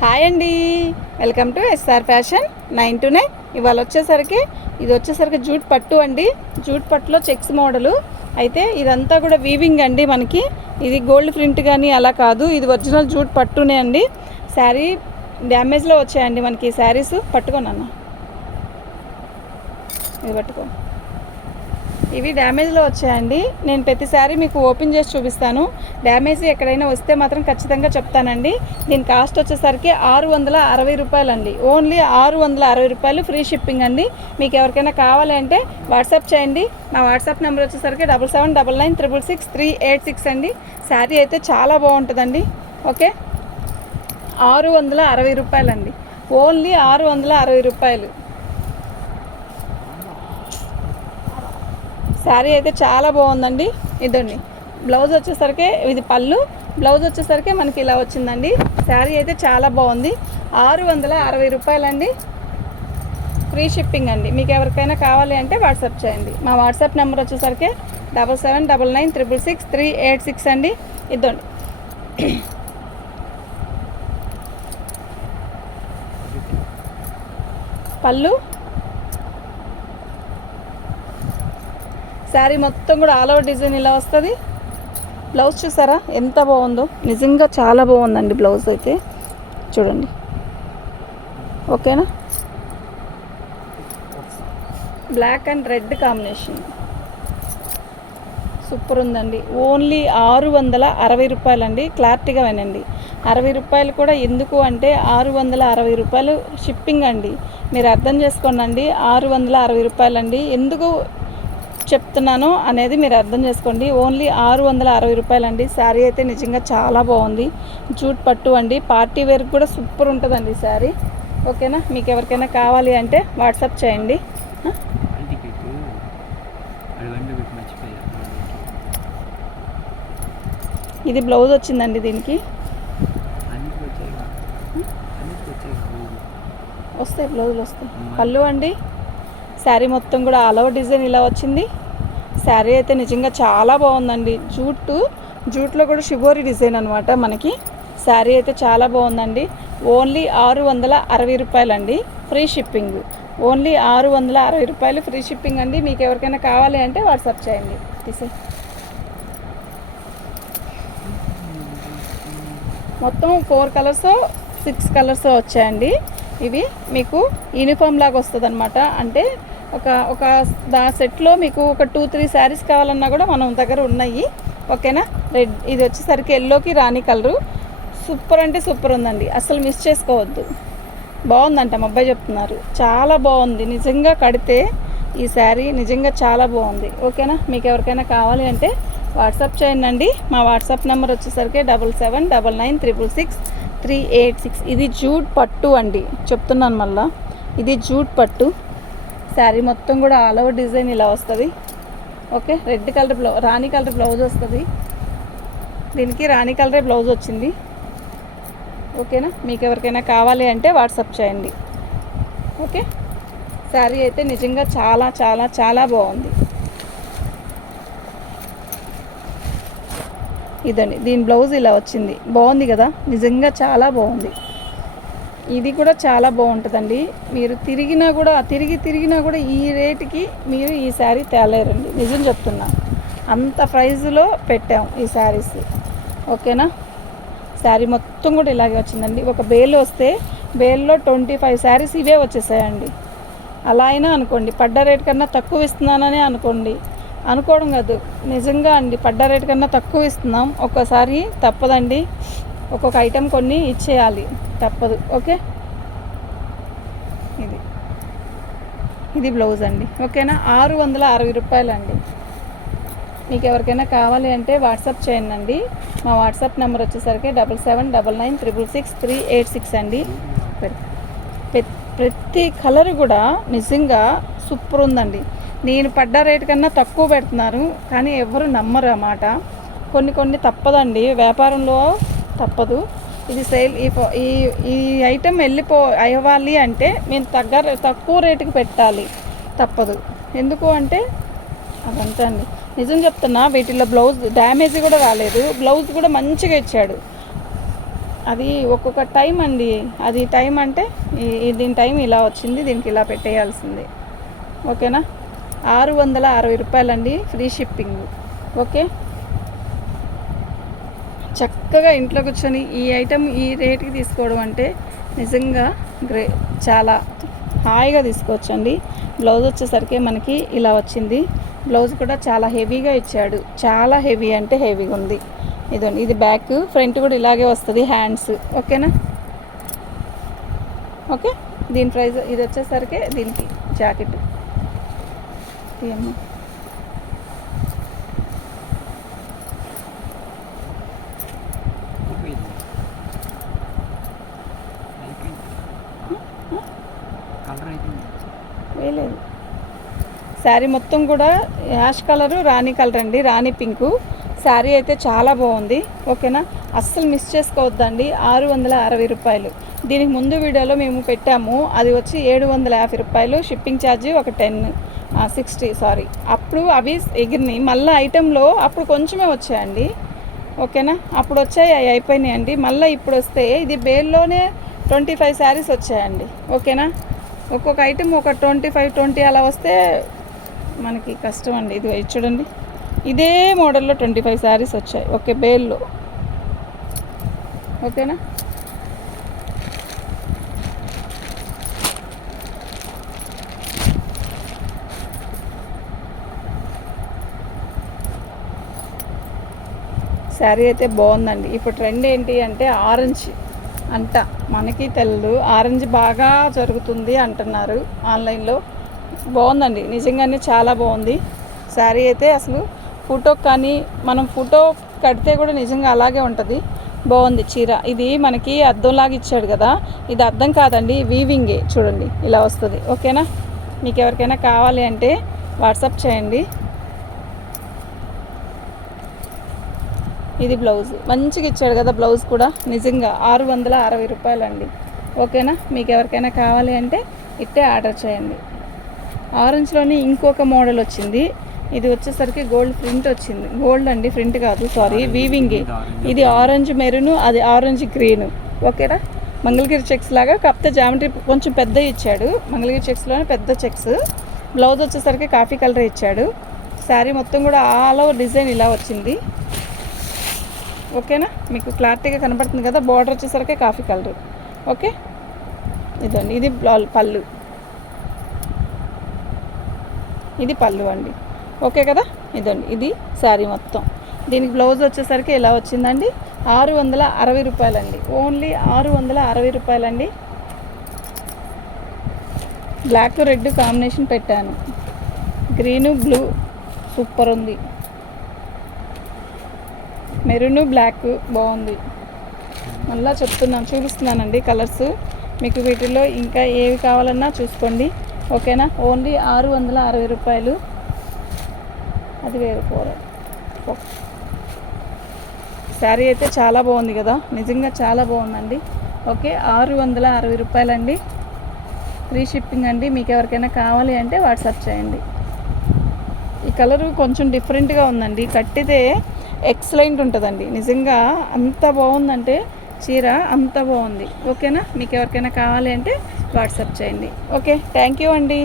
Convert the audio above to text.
Hi అండి, welcome to SR fashion 9 to 9. ఇవాళ ఇది వచ్చేసరికి జూట్ పట్టు అండి. జూట్ పట్టులో చెక్స్ మోడలు అయితే ఇదంతా కూడా వీవింగ్ అండి. మనకి ఇది గోల్డ్ ప్రింట్ కానీ అలా కాదు, ఇది ఒరిజినల్ జూట్ పట్టునే అండి. శారీ డ్యామేజ్లో వచ్చాయండి మనకి శారీస్. పట్టుకోనన్న, ఇది పట్టుకో. ఇవి డ్యామేజ్లో వచ్చాయండి. నేను ప్రతి శారీ మీకు ఓపెన్ చేసి చూపిస్తాను. డ్యామేజ్ ఎక్కడైనా వస్తే మాత్రం ఖచ్చితంగా చెప్తానండి. దీని కాస్ట్ వచ్చేసరికి 660 రూపాయలు అండి. ఓన్లీ 660 రూపాయలు, ఫ్రీ షిప్పింగ్ అండి. మీకు ఎవరికైనా కావాలి అంటే వాట్సాప్ చేయండి. మా వాట్సాప్ నెంబర్ వచ్చేసరికి 7799966386 అండి. శారీ అయితే చాలా బాగుంటుందండి. ఓకే, 660 రూపాయలు అండి. ఓన్లీ 660 రూపాయలు. శారీ అయితే చాలా బాగుందండి. ఇదండి బ్లౌజ్ వచ్చేసరికి, ఇది పళ్ళు. బ్లౌజ్ వచ్చేసరికి మనకి ఇలా వచ్చిందండి. శారీ అయితే చాలా బాగుంది. 660 రూపాయలండి, ఫ్రీ షిప్పింగ్ అండి. మీకు ఎవరికైనా కావాలి అంటే వాట్సాప్ చేయండి. మా వాట్సాప్ నెంబర్ వచ్చేసరికి 7799966386 అండి. ఇదండి పళ్ళు. శారీ మొత్తం కూడా ఆల్ ఓవర్ డిజైన్ ఇలా వస్తుంది. బ్లౌజ్ చూసారా ఎంత బాగుందో, నిజంగా చాలా బాగుందండి. బ్లౌజ్ అయితే చూడండి. ఓకేనా, black and red combination super ఉందండి. ఓన్లీ 660 రూపాయలండి. క్లారిటీగా వినండి, 60 రూపాయలు కూడా ఎందుకు అంటే 660 రూపాయలు షిప్పింగ్ అండి. మీరు అర్థం చేసుకోండి. 660 రూపాయలండి. ఎందుకు చెప్తున్నాను అనేది మీరు అర్థం చేసుకోండి. ఓన్లీ 660 రూపాయలండి. శారీ అయితే నిజంగా చాలా బాగుంది. జూట్ పట్టు అండి. పార్టీ వేర్ కూడా సూపర్ ఉంటుందండి శారీ. ఓకేనా, మీకు ఎవరికైనా కావాలి అంటే వాట్సాప్ చేయండి. ఇది బ్లౌజ్ వచ్చిందండి. దీనికి వస్తాయి, బ్లౌజులు వస్తాయి. పళ్ళు అండి. శారీ మొత్తం కూడా ఆల్ ఓవర్ డిజైన్ ఇలా వచ్చింది. శారీ అయితే నిజంగా చాలా బాగుందండి. జూట్లో కూడా షిబోరి డిజైన్ అనమాట మనకి. శారీ అయితే చాలా బాగుందండి. ఓన్లీ 660 రూపాయలండి, ఫ్రీ షిప్పింగ్. ఓన్లీ 660 రూపాయలు, ఫ్రీ షిప్పింగ్ అండి. మీకు ఎవరికైనా కావాలి అంటే వాట్సాప్ చేయండి. మొత్తం 4 కలర్స్ 6 కలర్స్ వచ్చాయండి. ఇవి మీకు యూనిఫామ్ లాగా వస్తుంది అనమాట. అంటే ఒక సెట్లో మీకు ఒక 2-3 శారీస్ కావాలన్నా కూడా మనం దగ్గర ఉన్నాయి. ఓకేనా, రెడ్. ఇది వచ్చేసరికి ఎల్లోకి రాణి కలరు. సూపర్ అంటే సూపర్ ఉందండి, అసలు మిస్ చేసుకోవద్దు. బాగుందంట మా అబ్బాయి చెప్తున్నారు, చాలా బాగుంది. నిజంగా కడితే ఈ శారీ నిజంగా చాలా బాగుంది. ఓకేనా, మీకు ఎవరికైనా కావాలి అంటే వాట్సాప్ చేయండి. మా వాట్సాప్ నెంబర్ వచ్చేసరికి 7799966386. ఇది జూట్ పట్టు అండి, చెప్తున్నాను మళ్ళా. ఇది జూట్ పట్టు. శారీ మొత్తం కూడా ఆల్ ఓవర్ డిజైన్ ఇలా వస్తుంది. ఓకే, రెడ్ కలర్ రాణి కలర్ బ్లౌజ్ వస్తుంది. దీనికి రాణి కలరే బ్లౌజ్ వచ్చింది. ఓకేనా, మీకు ఎవరికైనా కావాలి అంటే వాట్సాప్ చేయండి. ఓకే, శారీ అయితే నిజంగా చాలా చాలా చాలా బాగుంది. ఇదండి, దీని బ్లౌజ్ ఇలా వచ్చింది. బాగుంది కదా, నిజంగా చాలా బాగుంది. ఇది కూడా చాలా బాగుంటుందండి. మీరు తిరిగినా కూడా ఈ రేటుకి మీరు ఈ శారీ తేలేరండి. నిజం చెప్తున్నా, అంత ప్రైజ్లో పెట్టాం ఈ శారీస్. ఓకేనా, శారీ మొత్తం కూడా ఇలాగే వచ్చిందండి. ఒక బేల్ వస్తే బేల్లో 25 శారీస్ ఇవే వచ్చేసాయండి. అలా అయినా అనుకోండి, పడ్డ రేట్ కన్నా తక్కువ ఇస్తున్నానని అనుకోవడం కాదు, నిజంగా అండి. పడ్డ రేట్ కన్నా తక్కువ ఇస్తున్నాం. ఒక్కోసారి తప్పదండి, ఒక్కొక్క ఐటెం కొన్ని ఇచ్చేయాలి, తప్పదు. ఓకే, ఇది బ్లౌజ్ అండి. ఓకేనా, 660 రూపాయలండి. మీకు ఎవరికైనా కావాలి అంటే వాట్సాప్ చేయండి. మా వాట్సాప్ నెంబర్ వచ్చేసరికి 7799966386 అండి. ప్రతి కలర్ కూడా నిజంగా సూపర్ ఉందండి. నేను పడ్డ రేటు కన్నా తక్కువ పెడుతున్నారు, కానీ ఎవరు నమ్మరు అన్నమాట. కొన్ని తప్పదండి, వ్యాపారంలో తప్పదు. ఇది సేల్, ఈ ఐటెం అవ్వాలి అంటే మేము తక్కువ రేటుకి పెట్టాలి, తప్పదు. ఎందుకు అంటే అదంతా అండి. నిజం చెప్తున్నా, వీటిలో బ్లౌజ్ డ్యామేజ్ కూడా రాలేదు. బ్లౌజ్ కూడా మంచిగా ఇచ్చాడు. అది ఒక్కొక్క టైం అండి. అది టైం అంటే దీని టైం ఇలా వచ్చింది, దీనికి ఇలా పెట్టేయాల్సింది. ఓకేనా. 660 రూపాయలండి, ఫ్రీ షిప్పింగ్. ఓకే, చక్కగా ఇంట్లో కూర్చొని ఈ ఐటెం ఈ రేటుకి తీసుకోవడం అంటే నిజంగా చాలా హాయిగా తీసుకోవచ్చండి. బ్లౌజ్ వచ్చేసరికి మనకి ఇలా వచ్చింది. బ్లౌజ్ కూడా చాలా హెవీగా ఇచ్చాడు, చాలా హెవీ అంటే హెవీగా ఉంది. ఇదండి, ఇది బ్యాక్, ఫ్రంట్ కూడా ఇలాగే వస్తుంది, హ్యాండ్స్. ఓకేనా. ఓకే, దీని ప్రైస్ ఇది వచ్చేసరికి దీనికి జాకెట్ వేయలేదు. శారీ మొత్తం కూడా యాష్ కలరు, రాణి కలర్ అండి, రాణి పింకు. శారీ అయితే చాలా బాగుంది. ఓకేనా, అస్సలు మిస్ చేసుకోవద్దండి. 660 రూపాయలు. దీనికి ముందు వీడియోలో మేము పెట్టాము, అది వచ్చి 750 రూపాయలు. షిప్పింగ్ ఛార్జ్ ఒక 60 సారీ. అప్పుడు అవి ఎగిరినాయి. మళ్ళీ ఐటెంలో అప్పుడు కొంచెమే వచ్చాయండి. ఓకేనా, అప్పుడు వచ్చాయి, అవి అయిపోయినాయండి. మళ్ళీ ఇప్పుడు వస్తే ఇది బేల్లోనే 25 శారీస్ వచ్చాయండి. ఓకేనా, ఒక్కొక్క ఐటెం ఒక 25-20 అలా వస్తే మనకి కష్టం అండి. ఇది చూడండి, ఇదే మోడల్లో 25 శారీస్ వచ్చాయి. ఓకే, బేల్లో. ఓకేనా, శారీ అయితే బాగుందండి. ఇప్పుడు ట్రెండ్ ఏంటి అంటే ఆరెంజ్ అంట, మనకి తెలీదు. ఆరెంజ్ బాగా జరుగుతుంది అంటున్నారు ఆన్లైన్లో. బాగుందండి, నిజంగానే చాలా బాగుంది శారీ అయితే. అసలు ఫోటో కానీ మనం ఫోటో కడితే కూడా నిజంగా అలాగే ఉంటుంది. బాగుంది చీర. ఇది మనకి అద్దంలాగా ఇచ్చాడు కదా, ఇది అద్దం కాదండి, వీవింగే. చూడండి ఇలా వస్తుంది. ఓకేనా, మీకు ఎవరికైనా కావాలి అంటే వాట్సాప్ చేయండి. ఇది బ్లౌజ్ మంచిగా ఇచ్చాడు కదా, బ్లౌజ్ కూడా నిజంగా 660 రూపాయలండి. ఓకేనా, మీకు ఎవరికైనా కావాలి అంటే ఇట్టే ఆర్డర్ చేయండి. ఆరెంజ్లోని ఇంకొక మోడల్ వచ్చింది. ఇది వచ్చేసరికి గోల్డ్ ప్రింట్ వచ్చింది. గోల్డ్ అండి, ప్రింట్ కాదు, సారీ, వీవింగ్. ఇది ఆరెంజ్ మెరూన్, అది ఆరెంజ్ గ్రీన్. ఓకేనా, మంగళగిరి చెక్స్ లాగా, కాకపోతే జామెట్రీ కొంచెం పెద్ద ఇచ్చాడు. మంగళగిరి చెక్స్లోనే పెద్ద చెక్స్. బ్లౌజ్ వచ్చేసరికి కాఫీ కలర్ ఇచ్చాడు. శారీ మొత్తం కూడా ఆల్ ఓవర్ డిజైన్ ఇలా వచ్చింది. ఓకేనా, మీకు క్లారిటీగా కనపడుతుంది కదా. బార్డర్ వచ్చేసరికి కాఫీ కలర్. ఓకే, ఇదండి, ఇది పళ్ళు, ఇది పళ్ళు అండి. ఓకే కదా, ఇదండి, ఇది శారీ మొత్తం. దీనికి బ్లౌజ్ వచ్చేసరికి ఇలా వచ్చిందండి. 660 రూపాయలండి, ఓన్లీ 660 రూపాయలండి. బ్లాక్ రెడ్ కాంబినేషన్ పెట్టాను, గ్రీను బ్లూ సూపర్ ఉంది. మెరూను బ్లాక్ బాగుంది. మళ్ళీ చూపిస్తున్నానండి కలర్స్. మీకు వీటిలో ఇంకా ఏవి కావాలన్నా చూసుకోండి. ఓకేనా, ఓన్లీ 660 రూపాయలు. అది వేరు కూర. శారీ అయితే చాలా బాగుంది కదా, నిజంగా చాలా బాగుందండి. ఓకే, 660 రూపాయలండి, ఫ్రీ షిప్పింగ్ అండి. మీకు ఎవరికైనా కావాలి అంటే వాట్సాప్ చేయండి. ఈ కలరు కొంచెం డిఫరెంట్గా ఉందండి, కట్టితే ఎక్సలెంట్ ఉంటుందండి. నిజంగా అంత బాగుందంటే చీర అంత బాగుంది. ఓకేనా, మీకు ఎవరికైనా కావాలి అంటే వాట్సాప్ చేయండి. ఓకే, థ్యాంక్ యూ అండి.